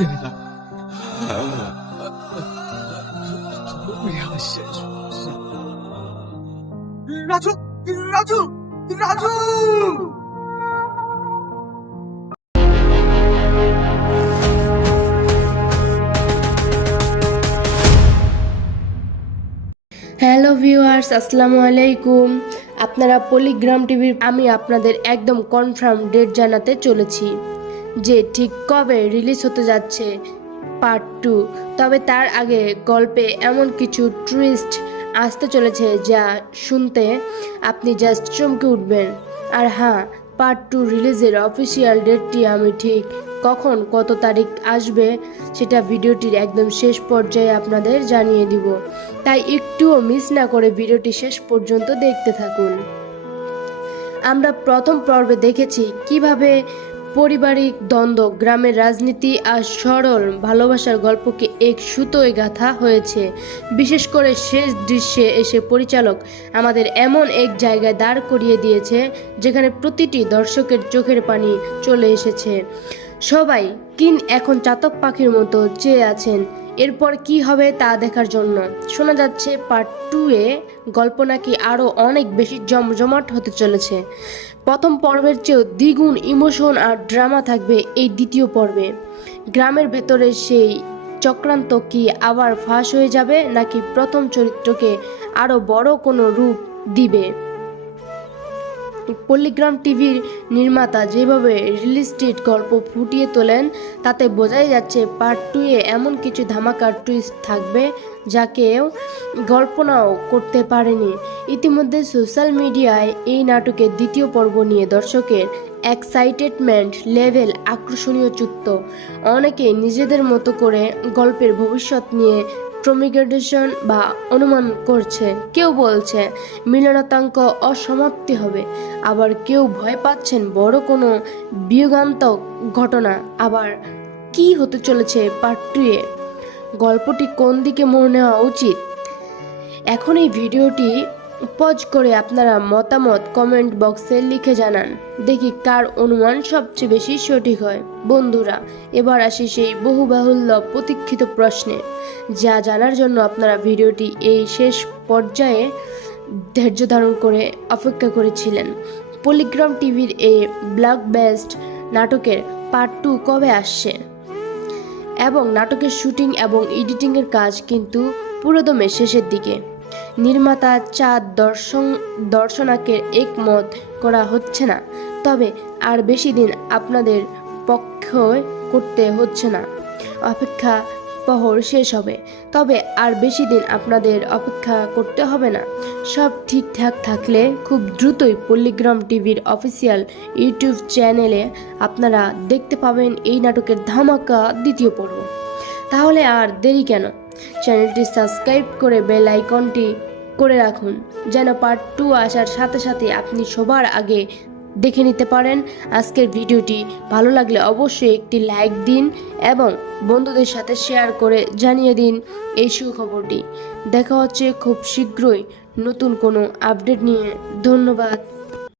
不要写出是রাজু Raju Raju hello viewers, আসসালামু আলাইকুম। আপনারা পলিগ্রাম টিভির আমি আপনাদের একদম কনফার্ম ডেট জানাতে চলেছি যে ঠিক কবে রিলিজ হতে যাচ্ছে পার্ট 2। তবে তার আগে গল্পে এমন কিছু টুইস্ট আসতে চলেছে যা শুনতে আপনি জাস্ট চমকে উঠবেন। আর হ্যাঁ, পার্ট 2 রিলিজের অফিসিয়াল ডেটটি আমি ঠিক কখন কত তারিখ আসবে সেটা ভিডিওটির একদম শেষ পর্যায়ে আপনাদের জানিয়ে দিব, তাই একটুও মিস না করে ভিডিওটি শেষ পর্যন্ত দেখতে থাকুন। আমরা প্রথম পর্বে দেখেছি কিভাবে পারিবারিক দ্বন্দ্ব, গ্রামের রাজনীতি আর সরল ভালোবাসার গল্পকে এক সুতোয় গাঁথা হয়েছে। বিশেষ করে শেষ দৃশ্যে এসে পরিচালক আমাদের এমন এক জায়গায় দাঁড় করিয়ে দিয়েছে যেখানে প্রতিটি দর্শকের চোখের পানি চলে এসেছে। সবাই এখন চাতক পাখির মতো চেয়ে আছেন এরপর কি হবে তা দেখার জন্য। শোনা যাচ্ছে পার্ট 2 এ গল্প নাকি আরও অনেক বেশি জমজমাট হতে চলেছে। প্রথম পর্বের চেয়েও দ্বিগুণ ইমোশন আর ড্রামা থাকবে এই দ্বিতীয় পর্বে। গ্রামের ভেতরে সেই চক্রান্ত কি আবার ফাঁস হয়ে যাবে নাকি প্রথম চরিত্রকে আরও বড় কোনো রূপ দিবে? পলিগ্রাম টিভির নির্মাতা যেভাবে রিয়েলিস্টিক গল্প ফুটিয়ে তোলেন তাতে বোঝাই যাচ্ছে পার্ট 2 এ এমন কিছু ধামাকার টুইস্ট থাকবে যা কেউ কল্পনাও করতে পারেনি। ইতিমধ্যে সোশ্যাল মিডিয়ায় এই নাটকের দ্বিতীয় পর্ব নিয়ে দর্শকের এক্সাইটেডমেন্ট লেভেল আকর্ষণীয় যুক্ত। অনেকে নিজেদের মতো করে গল্পের ভবিষ্যৎ নিয়ে প্রমিগেশন বা অনুমান করছে। কেউ বলছে মিলনাঙ্ক অসমাপ্তি হবে, আবার কেউ ভয় পাচ্ছেন বড় কোনো বিয়োগান্তক ঘটনা। আবার কি হতে চলেছে পার্ট 2 এ? গল্পটি কোন দিকে মোড় নেওয়া উচিত? এখন এই ভিডিওটি পজ করে আপনারা মতামত কমেন্ট বক্সে লিখে জানান, দেখি কার অনুমান সবচেয়ে বেশি সঠিক হয়। বন্ধুরা, এবার আসি সেই বহুবাহুল্য প্রতীক্ষিত প্রশ্নে, যা জানার জন্য আপনারা ভিডিওটি এই শেষ পর্যায়ে ধৈর্য ধারণ করে অপেক্ষা করেছিলেন। পলিগ্রাম টিভির এই ব্লকবাস্টার নাটকের পার্ট 2 কবে আসছে? এবং নাটকের শুটিং এবং এডিটিংয়ের কাজ কিন্তু পুরোদমে শেষের দিকে। নির্মাতা চাঁদ দর্শনাকের একমত করা হচ্ছে না, তবে আর বেশি দিন আপনাদের পক্ষে করতে হচ্ছে না। অপেক্ষা প্রহর শেষ হবে, তবে আর বেশি দিন আপনাদের অপেক্ষা করতে হবে না। সব ঠিকঠাক থাকলে খুব দ্রুতই পলিগ্রাম টিভির অফিসিয়াল ইউটিউব চ্যানেলে আপনারা দেখতে পাবেন এই নাটকের ধামাকা দ্বিতীয় পর্ব। তাহলে আর দেরি কেন? চ্যানেলটি সাবস্ক্রাইব করে বেল আইকনটি করে রাখুন, যেন পার্ট 2 আসার সাথে সাথে আপনি সবার আগে দেখে নিতে পারেন। আজকের ভিডিওটি ভালো লাগলে অবশ্যই একটি লাইক দিন এবং বন্ধুদের সাথে শেয়ার করে জানিয়ে দিন এই সুখবরটি। দেখা হচ্ছে খুব শীঘ্রই নতুন কোনো আপডেট নিয়ে। ধন্যবাদ।